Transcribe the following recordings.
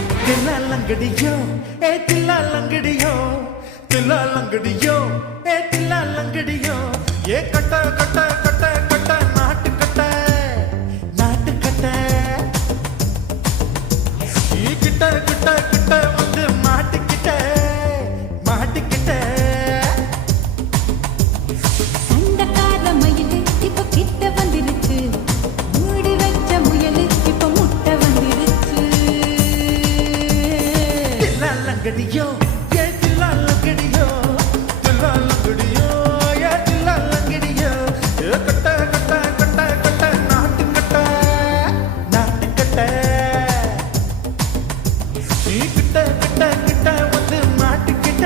लंगड़ियो ए तिल्ला लंगड़ियो तिल्ला लंगड़ियो ए तिल्ला लंगड़ियो ये cut cut cut cut नाट cut ये kit kit kit வந்து மாட்டிக்கிட்ட சண்டக்கார மயிலு இப்ப கிட்ட வந்துருச்சு மூடி வச்ச முயலு இப்ப முட்டை வந்துருச்சு तिल्ला लंगड़ियो ये तिल्ला लंगड़ियो तिल्ला लंगड़ियो ये तिल्ला लंगड़ियो ये कट कट कट कट नाट कट நீ கிட்ட கிட்ட கிட்ட வந்து மாட்டிக்கிட்ட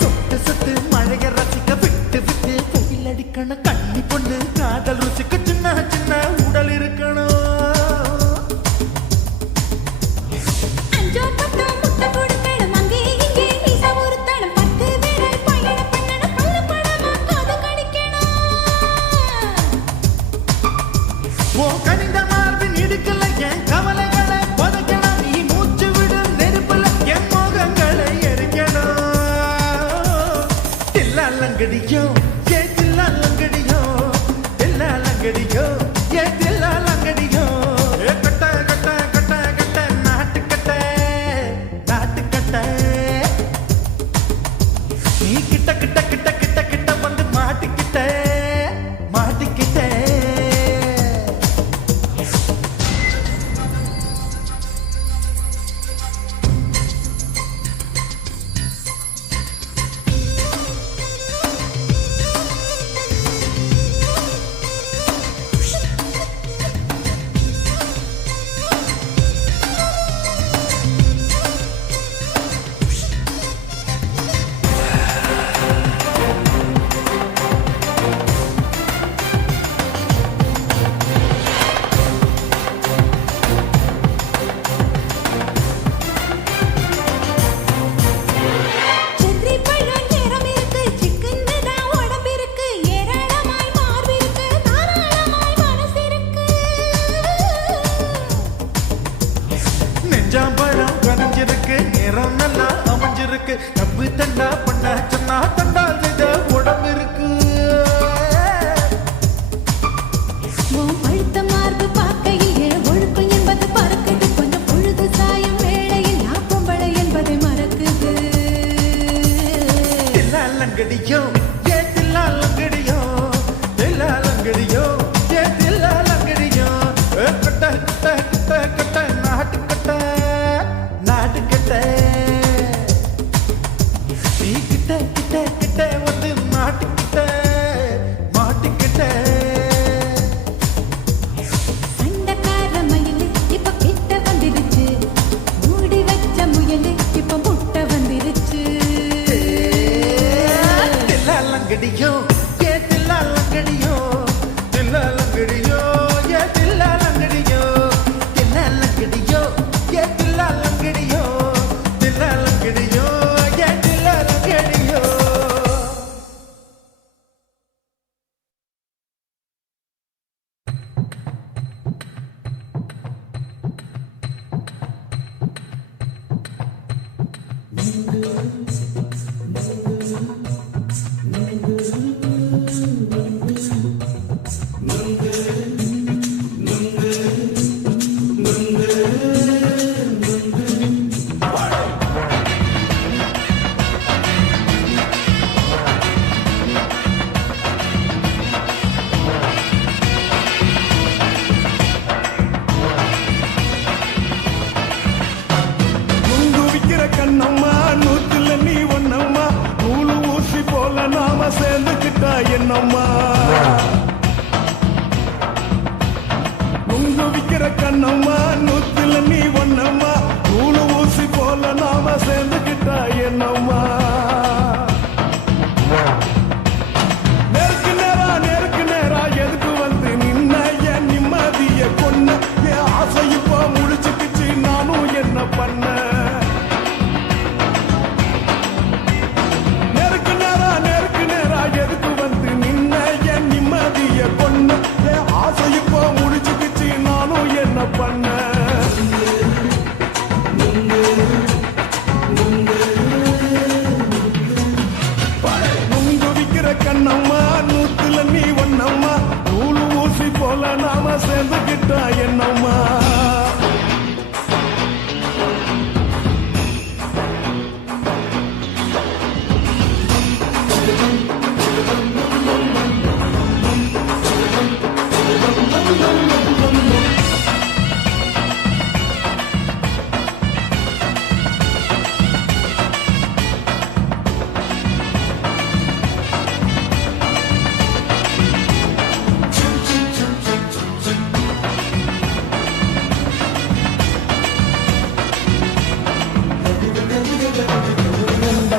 சொட்டு சொட்டு மழைய ரசிக்க விட்டு விட்டு புயல் அடிக்கணும் கண்ணி பொண்ணு காதல் ருசிக்க சின்ன சின்ன உடல் இருக்கணும் அஞ்சோ பத்தோ முட்டை கொடுக்கணும் அங்கே இங்கே மீசா உருத்தணும் 10 விரல் பயணம் பண்ணணும் பல்ல படமா காது கடிக்கணும் ஓ கனிந்த மார்பின் இடுக்கல என் கவலைகளை புதைக்கணும் நீ மூச்சு விடும் நெருப்புல என் மோகங்களை எரிக்கணும் தில்லா லங்கடியோ ஏ தில்லா லங்கடியோ தில்லா லங்கடியோ ஏ தில்லா லங்கடியோ ஏ கட்ட கட்ட கட்ட கட்ட நாட்டு கட்ட நீ கிட்ட கிட்ட கிட்ட கிட்ட கிட்ட வந்து மாட்டிக்கிட்ட கண்ணம்மா நூத்துல நீ ஒன்னம்மா நூலு ஊசி போல நாம சேர்ந்துக்கிட்டா என்னம்மா நுங்கு விக்கிற கண்ணம்மா நூத்துல நீ ஒன்னம்மா நூலு ஊசி போல நாம சேர்ந்துக்கிட்டா என்னம்மா நேருக்கு நேரா எதுக்கு வந்து நின்ன என் நிம்மதிய கொன்ன என் ஆசை இப்போ முடிச்சுக்கிச்சு நானும் என்ன பண்ண பண்ண நுங்கு விக்கிற கண்ணம்மா நூத்துல நீ ஒன்னம்மா நூலு ஊசி போல நாம சேர்ந்துக்கிட்டா என்னம்மா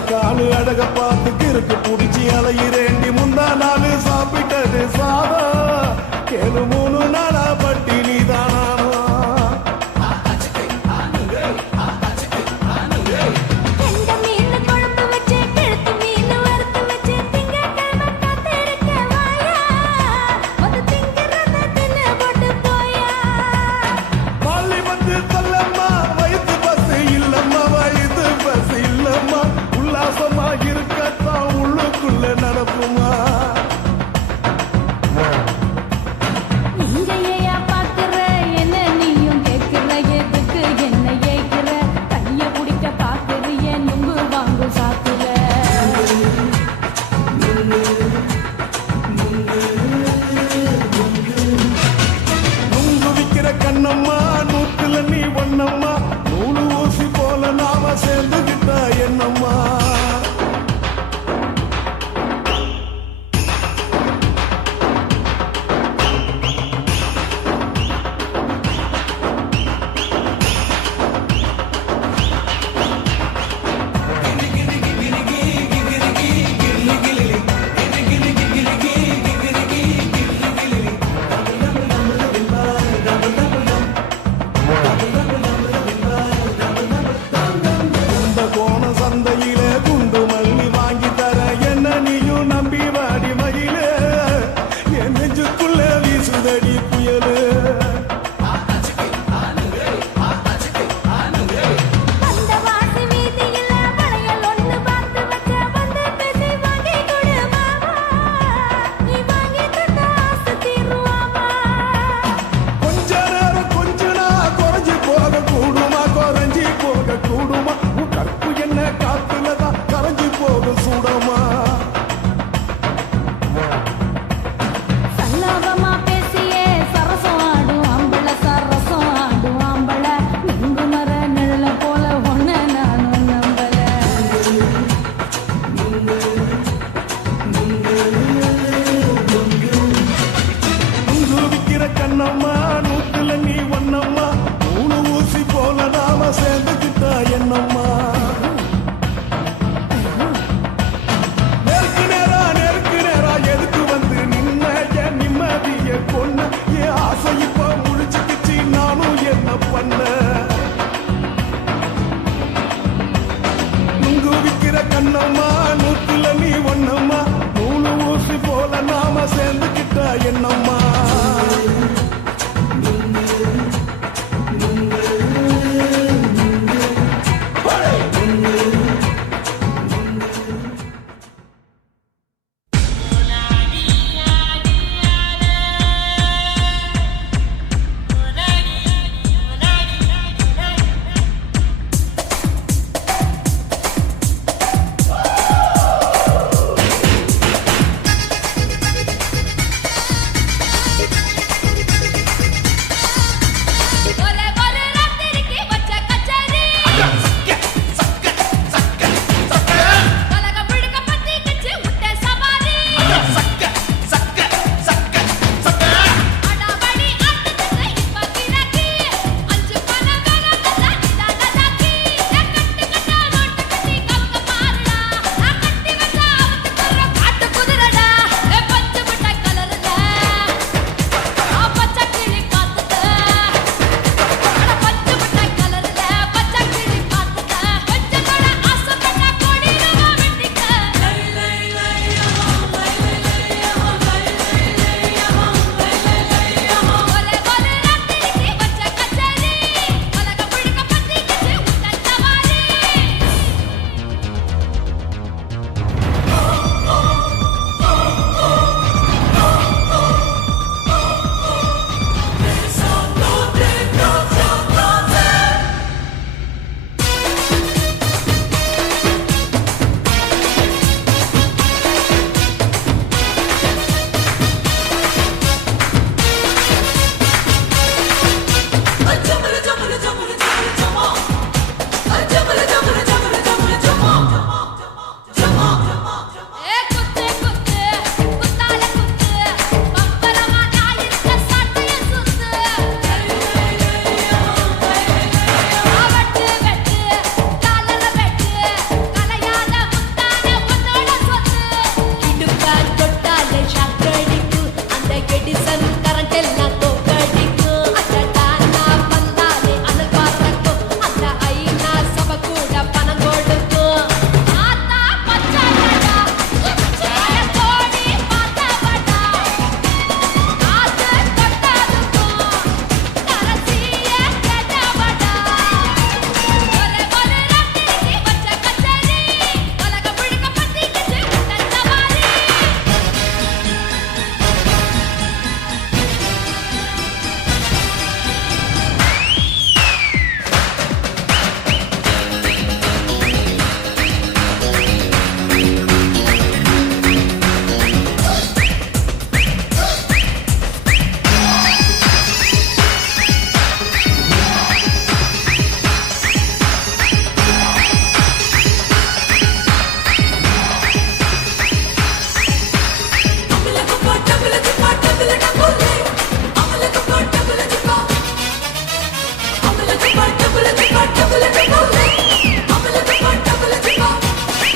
காலு அழக பார்த்து கிறுக்கு புடிச்சி அலையிறேண்டி முந்தா நாள் சாப்பிட்டது சாதம் கேளு 3 நாளா பட்டினி தானானோ கண்ணம்மா நூத்துல நீ ஒன்னம்மா நூலு ஊசி போல நாம சேர்ந்துகிட்டா என்னம்மா கண்ணம்மா நூத்துல நீ ஒன்னம்மா நூலு ஊசி போல நாம சேர்ந்துக்கிட்டா என்னம்மா நேருக்கு நேரா எதுக்கு வந்து நின்ன என் நிம்மதிய கொன்ன என் ஆசை இப்ப முடிச்சுக்கிச்சு நானும் என்ன பண்ண நுங்கு விக்கிற கண்ணம்மா நூத்துல நீ ஒன்னம்மா நூலு ஊசி போல நாம சேர்ந்துக்கிட்டா என்னம்மா Nungu எடிசன் கரண்ட் எல்லாம் தோக்கடிக்கும் அடடா நான் வந்தாலே அனல் பறக்கும் அந்த ஐநா சபை கூட பணம் கொடுக்கும் ஆத்தா பச்சடா கோடி பாத்தவடா காசு கொட்டாதுக்கும் கரசிய கேட்டவடா ஒரே ஒரே ராத்திரிக்கு வச்ச கச்சேரி உலக முழுக்க பத்திக்கிச்சு உன்ன சவாரி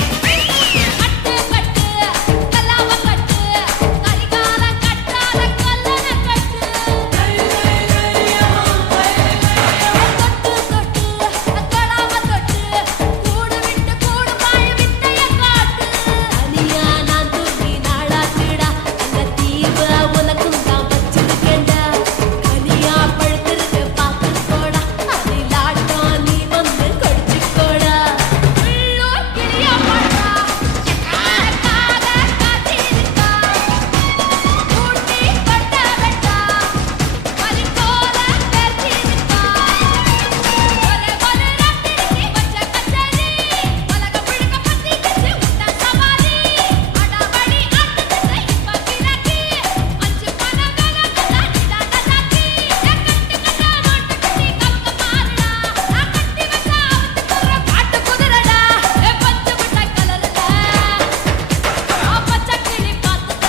கட்டு கட்டு கல்லாவ கட்டு கரிகால கட்டால கல்லன கட்டு தொட்டு தொட்டு கடாவ தொட்டு கூடு விட்டு கூடு பாழ் வித்தைய காட்டு தனியா நான் தூங்கி நாளாச்சுடா அந்த தீவு உனக்கும் தான் வச்சிருக்கேன்டா தனியா படுத்திருக்கு பார்த்துக்கோடா அதிலாட்டம் நீ வந்து கொடிச்சுக்கோடா உள்ளூர் கிளியா பாட்டா யாருக்காக காத்திருக்கா கூட்டி கொட்ட வெட்டா பறிக்கோல பெர்ச்சிருக்கா ஒரே ஒரே ராத்திரிக்கு வச்ச கச்சேரி உலக முழுக்க பத்திக்கிச்சு உன்ன சவாரி அடாவடி ஆட்டுக்கிச்சு இப்ப கிராக்கி அஞ்சு பண வேணாக்கெல்லாம் நீதான் நசாக்கி கட்டு கட்டா மாட்டு கட்டி கவுக்க பாருடா நான் கட்டி வச்ச அவுத்துக்குற காட்டு குதிரடா பச்சை முட்டை கலருல பச்சை கிளி பார்த்துக்க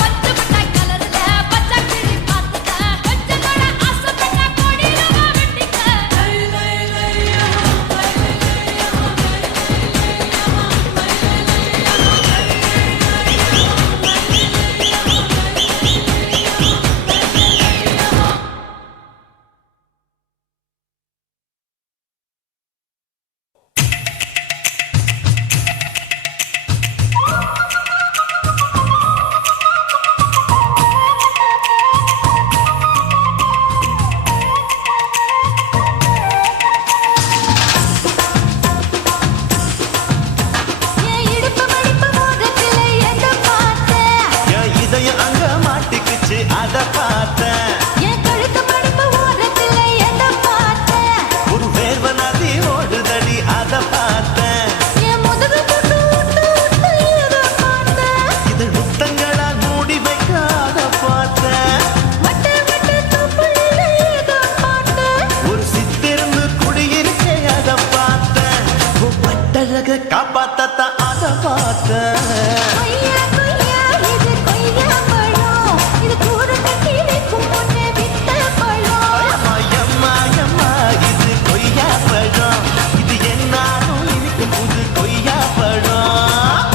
பச்சை முட்டை கலருல பச்சை கிளி பார்த்துக்க கொஞ்சம் கூட ஆசைப்பட்ட கொடியில வெட்டிக்க என் இடுப்பு மடிப்பு மோதிரத்துல எதை பார்த்தேன் என் இதயம் அங்க மாட்டிக்கிச்சு அத பார்த்தேன் என் கழுத்து மடிப்பு ஓரத்துல எதை பார்த்தேன் ஒரு வேர்வ நதி ஓடுதடி அத பார்த்தேன் என் முதுகு தொட்டு விட்டு விட்டு எதை பார்த்தேன் இது முத்தங்களா மூடி வைக்க அத பார்த்தேன் வட்ட வட்ட தொப்புளில எதை பார்த்தேன் ஒரு சித்திருந்து குடியிருக்க அத பார்த்தேன் பட்டழக காப்பாத்தத்தான் அத பார்த்தேன் கொய்யா கொய்யா இது கொய்யா பழம் இது கூறு கட்டி வைக்கும் முன்னே வித்த பழம் அம்மா அம்மா இது கொய்யா பழம் இது என்னாலும் இனிக்கும் புது கொய்யா பழம்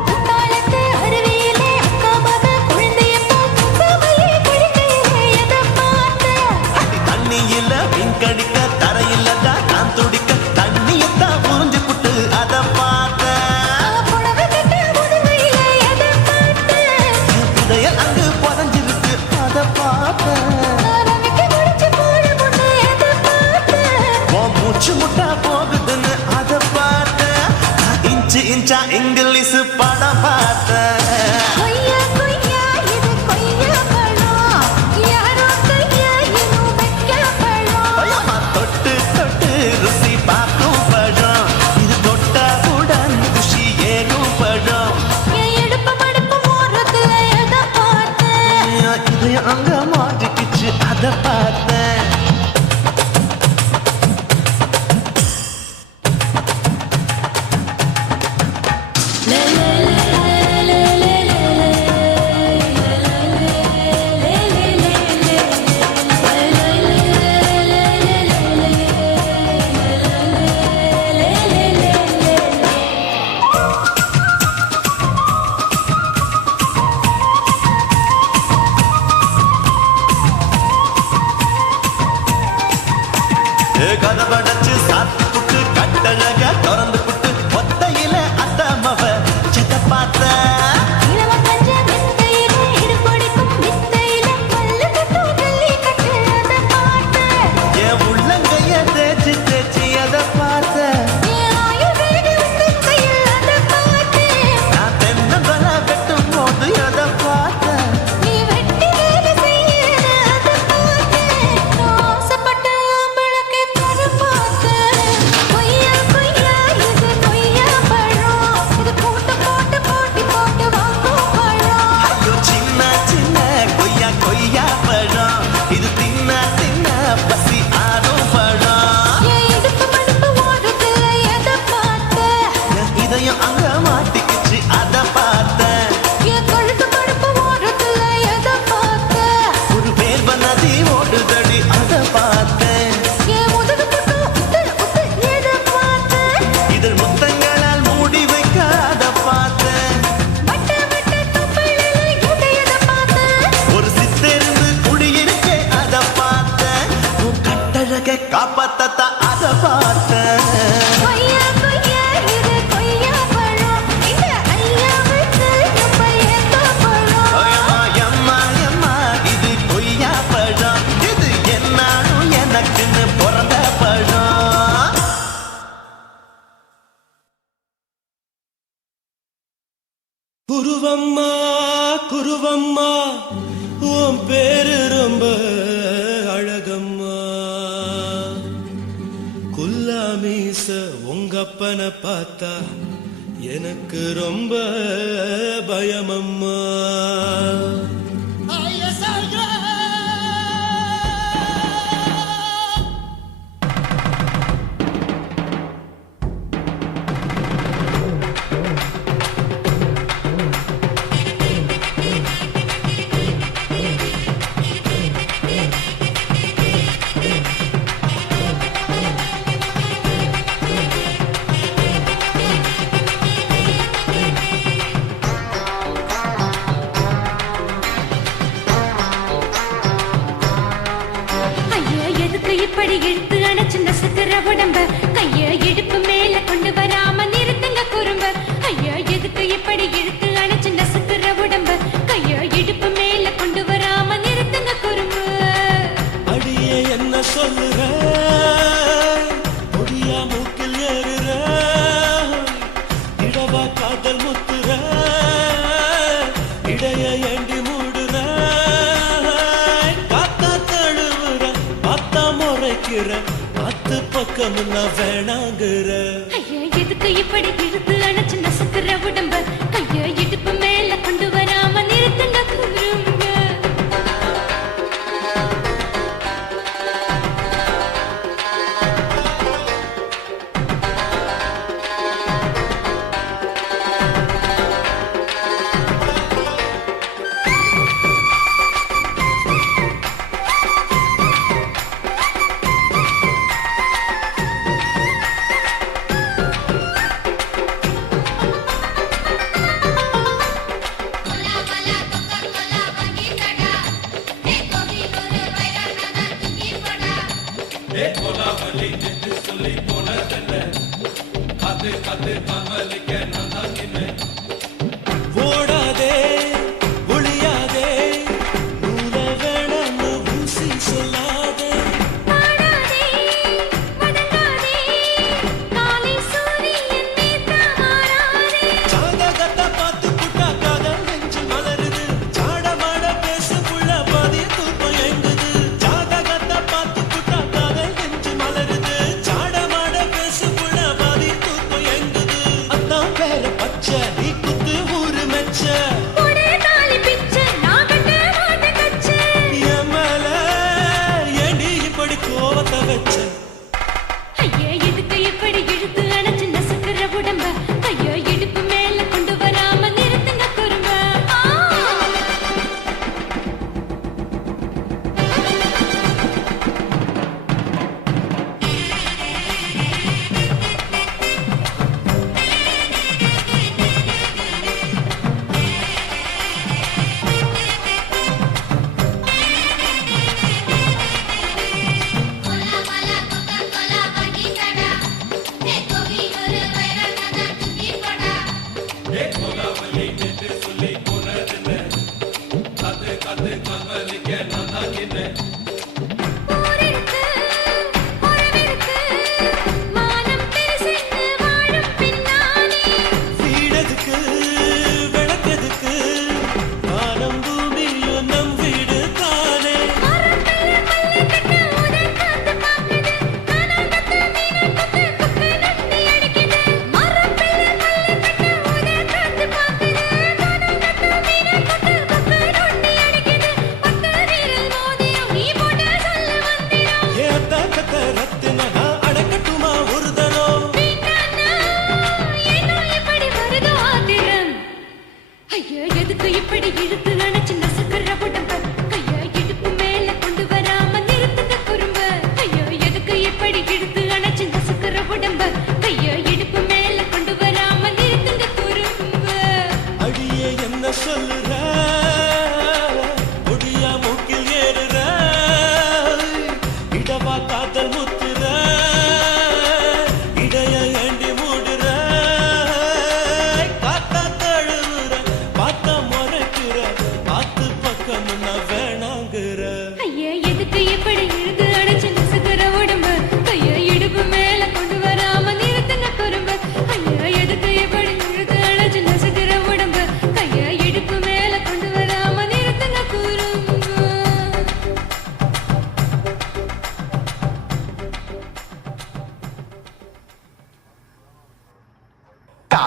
குத்தாலத்து அருவியிலே அக்கா மக குழந்தையப்போ குங்காமையே குளிக்கையிலே எதை பார்த்தேன் தண்ணியில விங்கடிக்க தரையில தான் நான் துடிக்க தண்ணியத்தான் புரிஞ்சு புட்டு அத பார்த்தேன் புடவை கட்ட முதுமையில எதை பார்த்தேன் இதய அங்கு புதஞ்சிருக்கு அத பார்த்தேன் ரவிக்கு முடிச்சு போட முன்னே எதை பார்த்தேன் உன் மூச்சு முட்டா போகுதுன்னு அத பார்த்தேன் இன்ச்சு இன்ச்சா இங்கிலீஷ் படம் பார்த்தேன் கொய்யா கொய்யா இது கொய்யா பழம் யாரோ கையா இன்னும் வைக்க பழம் அம்மா தொட்டு தொட்டு ருசி பார்க்கும் பழம் இது தொட்டவுடன் குஷி ஏகும் பழம் என் இடுப்பு மடிப்பு ஓரத்துல எதை பார்த்தேன் இதயம் அங்க மாட்டிக்கிட்டு பிடிச்சு அத பார்த்தேன். கதவடைச்சு சாத்தி புட்டு கட்டழக திறந்து புட்டு ஒத்தையில அத்தமவ செத்த பார்த்த. என் உள்ளங்கைய தேய்ச்சி தேய்ச்சி அத பார்த்த. நான் தென்னந்தல வெட்டும் போது அத பார்த்த. அங்க மாட்டிக்கிச்சு அத பார்த்தேன். ஒரு வேர்வ நதி ஓடுதடி அத பார்த்தேன். இதழ் முத்தங்களால் மூடி வைக்க அத பார்த்தேன். ஒரு சித்தெருந்து குடியிருக்க அத பார்த்தேன். உன் கட்டழகை காப்பாத்தத்தா அத பார்த்தேன். குருவம்மா குருவம்மா உன் பேரு ரொம்ப அழகம்மா. குல்லாமீச உங்க அப்பனை பார்த்தா எனக்கு ரொம்ப பயமம்மா. இப்படி இழுத்து அணைச்சு நசுக்கிற உடம்ப கைய இடுப்பு மேல கொண்டு வராம நிறுத்துங்க குறும்ப. ஐயா எதுக்கு இப்படி இழுத்து அணைச்சு நசுக்கிற உடம்ப கைய இடுப்பு மேல கொண்டு வராம நிறுத்துங்க குறும்ப. அடியே என்ன சொல்லுற முடியா மூக்கில் ஏறுற இடவா காதல் முத்துற இடைய ஏண்டி மூடுற காத்தா தழுவுற பார்த்தா முறைக்கிற பத்து பக்கம் நான் வேணாங்குற. ஐயா எதுக்கு இப்படி இழுத்து அணைச்சு நசுக்கிற உடம்ப கைய இடுப்பு மேல கொண்டு வராம நிறுத்துங்க குறும்ப. ஓடாதே ஒளியாதே நூல வேணான்னு ஊசி சொல்லாதே. ஜாதகத்தை பார்த்து புட்டா காதல் நெஞ்சு மலருது. சாடமாட பேசு புள்ள பாதி தூக்கம் எங்குது. ஜாதகத்தை பார்த்து புட்டா காதல் நெஞ்சு மலருது. சாடமாட பேசு புள்ள பாதி தூக்கம் எங்குது. அதான் பேர பச்சை நீ குத்து ஊரு மெச்ச. என் மேல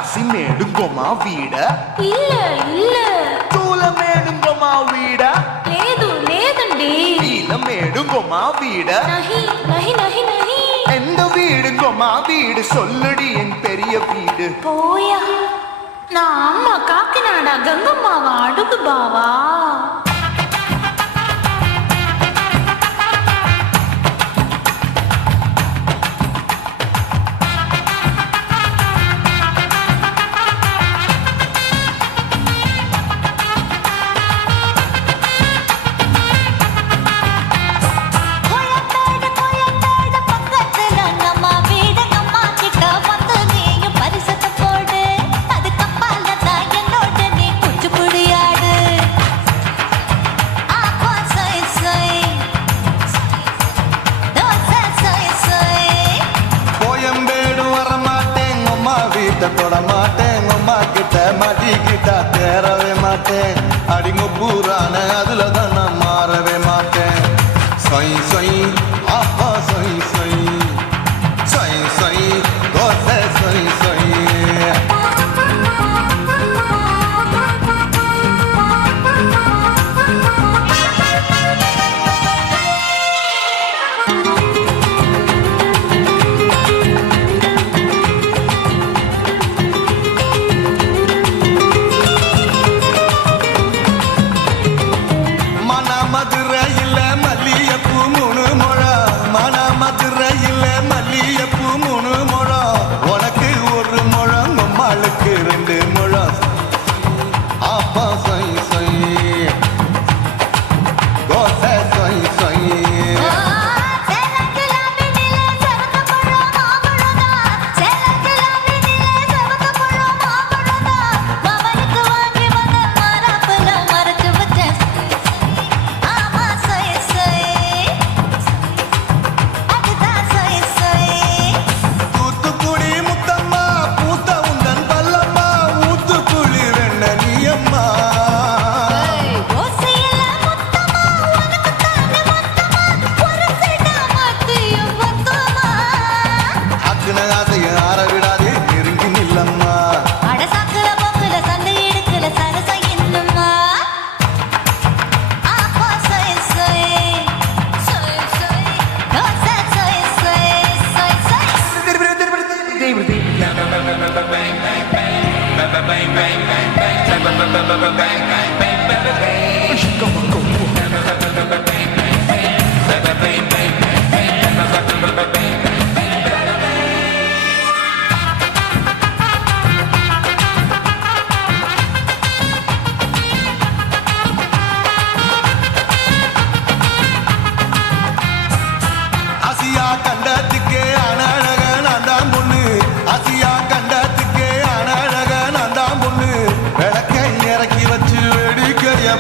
కాసి మేడుగోమా వీడ இல்ல இல்ல తూల మేడుగోమా వీడ లేదు లేదండి నీల మేడుగోమా వీడ நஹி நஹி நஹி நஹி எந்த வீடுங்கோமா வீடு சொல்லுடி என் பெரிய வீடு போயா நான் அம்மா காக்கிநாடா கங்கம்மாவா அடுகு பாவா தொட மாட்டேன் அம்மா கிட்ட மாட்டிக்கிட்டா தேரவே மாட்டேன் அடிங்க பூரான அதுல தான் நான் மாறவே மாட்டேன் சொய் சொய் அப்பா சொய் சொய் சொய் சொய் தோசை சொய் சொய்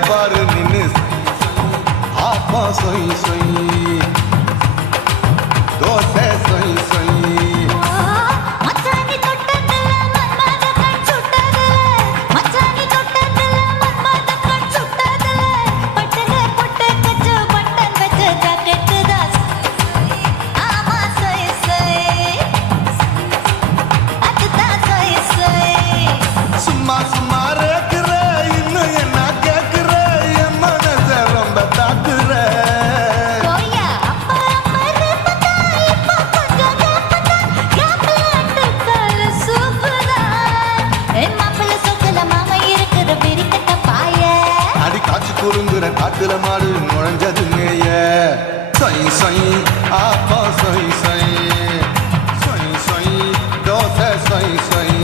பாரு நின்னு ஆப்பா சொய் சொய் தோசை சொய் சொய் சும்மா சும்மா ரேக்குற இன்னும் என்ன கேக்குற என் மனச ரொம்ப தாக்குற அடி காய்ச்சி குறுங்குற காட்டுல மாடு நுழைஞ்சது மேய சொய் சொய் ஆப்பா சொய் சொய் சொய் சொய் தோசை சொய் சொய்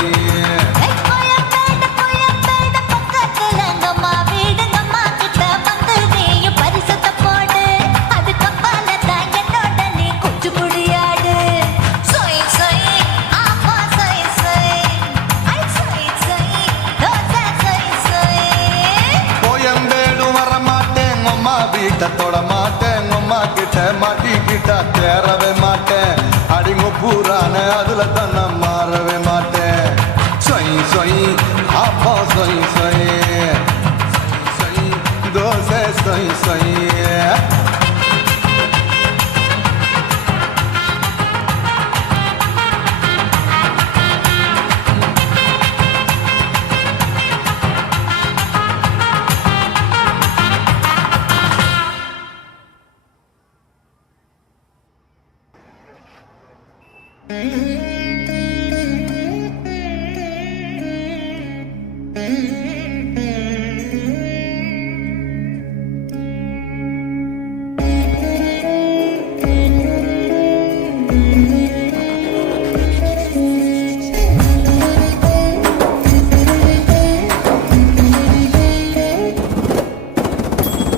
தொட மாட்டேன் அம்மா கிட்ட மாட்டிக்கிட்டா தேரவே மாட்டேன் அடிங்க பூரான அதுல தான் நான் மாறவே மாட்டேன் சொய் சொய் அப்பா சொய் சொய் சொய் தோசை சொய் சொய்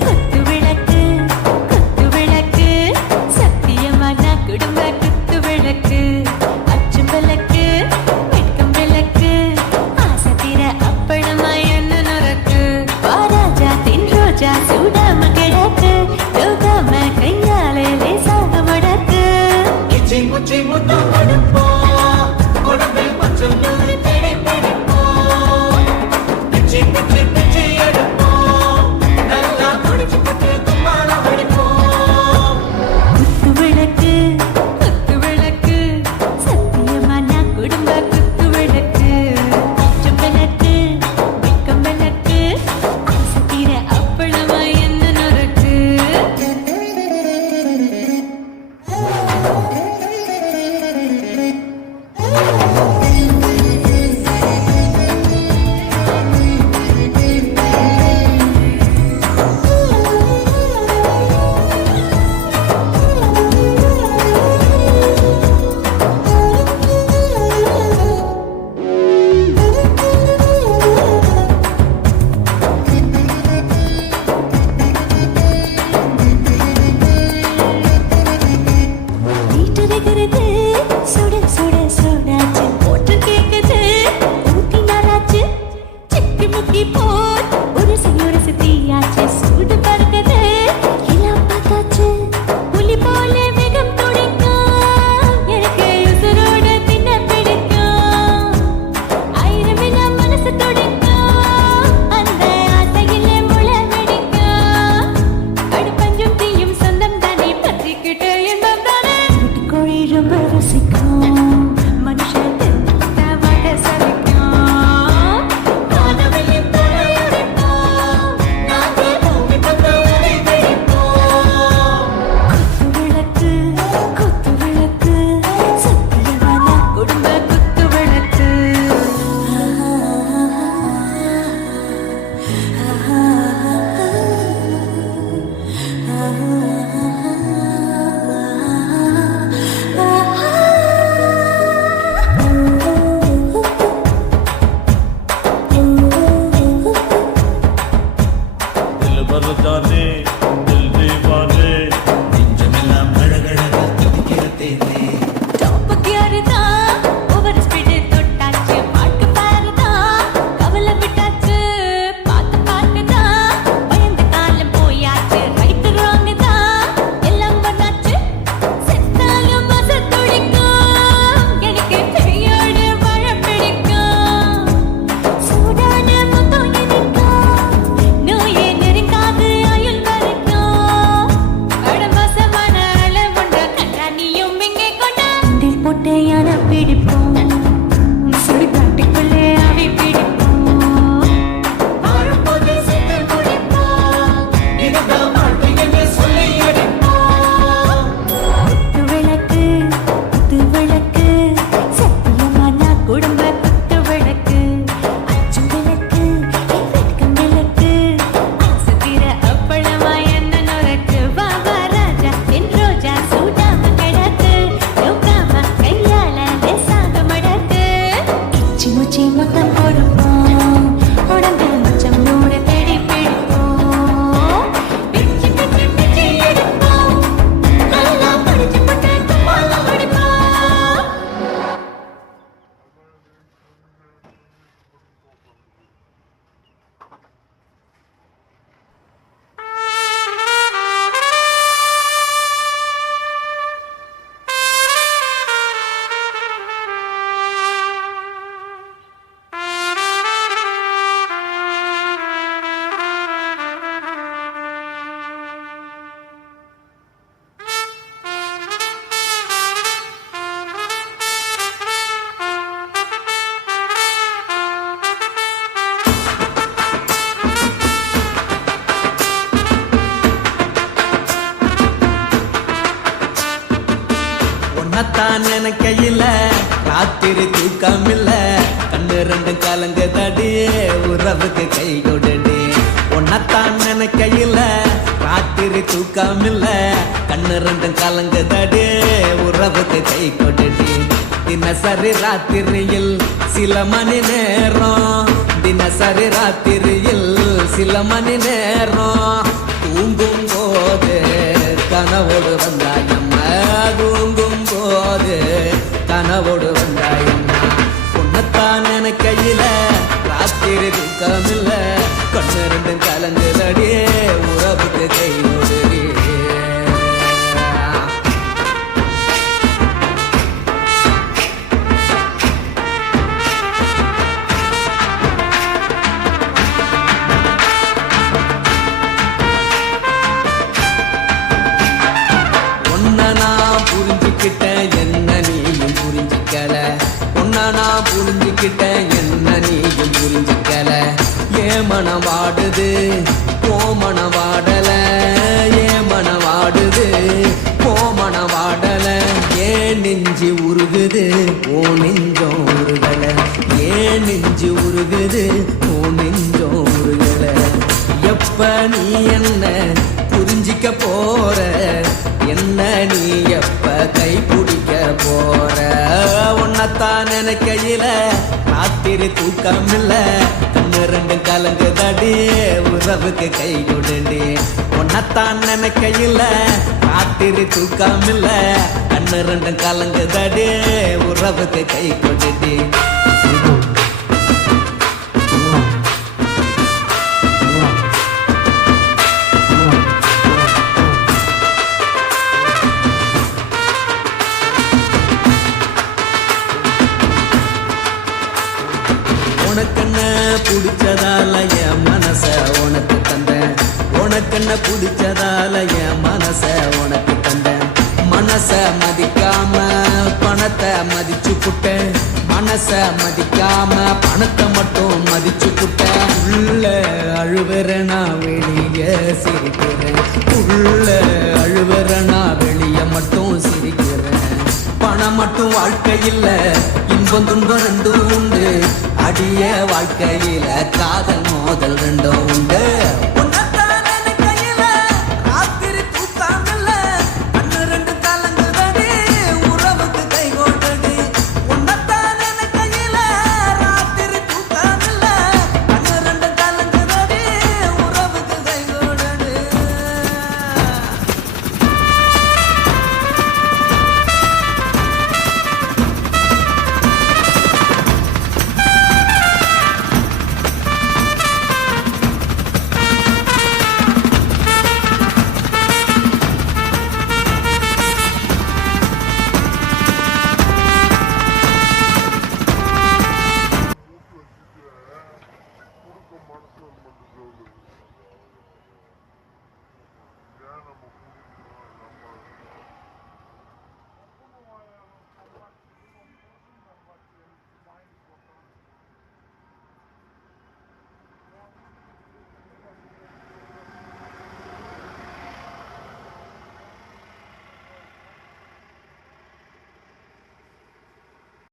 குத்து விளக்கு குத்து விளக்கு சத்தியமான குடும்ப குத்து விளக்கு அச்சும் விளக்கு வெட்கம் விளக்கு ஆசத்திர அப்பளமா என்ன நுறக்கு வாராஜா தின் ரோஜா சூடாம கிடக்கு தூக்காம கையாலே லேசாக முடக்கு இச்சி முச்சி முத்தம் கொடுப்போம் உடம்பில் பச்சம் தூரி தேடி பிடிப்போம் பிச்சி பிச்சி பிச்சி எடுப்போம் நல்லா குடிச்சு புட்டு கும்மாளம் அடிப்போம் குத்து விளக்கு சத்தியமான குடும்ப குத்து விளக்கு அச்சும் விளக்கு வெட்கம் விளக்கு ஆசத்திர அப்பளமா என்ன நுறக்கு வீட்டிருக்கிறது சுட சுட சுடாச்சு போட்டு கேக்குது ஊட்டினாராச்சு சிக்கி முக்கி போல் ஒரு தீயாச்சு சூடு பறக்குது எல்லாம் பார்த்தாச்சு புலி போல வேகம் துடிக்கும் எனக்கு உசுரோட தின்ன பிடிக்கும் ஆயிரம் எல்லாம் மனசு துடிக்கும் அந்த ஆசையில முளை வெடிக்கும் அடுப்பஞ்சும் தீயும் சொந்தம் தானே பற்றிக்கிட்டு இன்பம் தானே கோழி ரொம்ப ரசிக்கும் மனுஷன் வாட சலிக்கும் காணவெளியும் தலையுடைப்போம் நாங்கள் பூமி பக்கம் உரை வெடிப்போம் குத்து விளக்கு சத்தியமான குடும்ப குத்து விளக்கு உன்னத்தான் நினைக்கையில ராத்திரி தூக்கம் இல்ல கண்ணு ரெண்டு கலங்குதடி உறவுக்கு கை கொடுடி உன்னத்தான் நினைக்கையில ராத்திரி தூக்கம் இல்ல கண்ணு ரெண்டு கலங்குதடி உறவுக்கு கை கொடுடி தினசரி ராத்திரியில் சில மணி நேரம் தினசரி ராத்திரியில் சில மணி நேரம் தூங்கும் போது கனவோடு வந்தாயம்மா தூங்கும் போது கனவோடு வந்தாயம்மா உன்னத்தான் நினைக்கையில ராத்திரி தூக்கம் இல்ல கண்ணு ரெண்டும் கலங்குதடியே உறவுக்கு கை ஓடுடி என்ன நீயும் புரிஞ்சிக்கல உன்ன நான் புரிஞ்சுக்கிட்டேன் என்ன நீயும் புரிஞ்சிக்கல ஏன் மனம் வாடுது போ மனம் வாடல ஏன் மனம் வாடுது போ மனம் வாடல ஏன் நெஞ்சு உருகுது ஓ நெஞ்சம் உருகல ஏன் நெஞ்சு உருகுது ஓ நெஞ்சம் உருகல எப்ப நீ என்ன புரிஞ்சிக்க போற என்ன நீ எப்ப கை பிடிக்க போற உன்னத்தான் நினைக்கையில ராத்திரி தூக்கம் இல்ல கண்ணு ரெண்டு கலங்குதடி உறவுக்கு கை கொடுடி உன்னத்தான் நினைக்கையில ராத்திரி தூக்கம் இல்ல கண்ணு ரெண்டு கலங்குதடி உறவுக்கு கை கொடுடி உனக்கென்ன பிடிச்சதால என் மனச உனக்கு தந்தேன் உனக்கென்ன பிடிச்சதால என் மனச உனக்கு தந்தேன் மனச மதிக்காம பணத்தை மதிச்சு புட்டேன் மனச மதிக்காம பணத்தை மட்டும் மதிச்சு புட்டேன் உள்ள அழுவுற நான் வெளியே சிரிக்கிறேன் உள்ள அழுவுற நான் வெளியே மட்டும் சிரிக்கிறேன் பணம் மட்டும் வாழ்க்கையில் இன்பம் துன்பம் ரெண்டும் உண்டு அடிய வாழ்க்கையில காதல் மோதல் ரெண்டும் உண்டு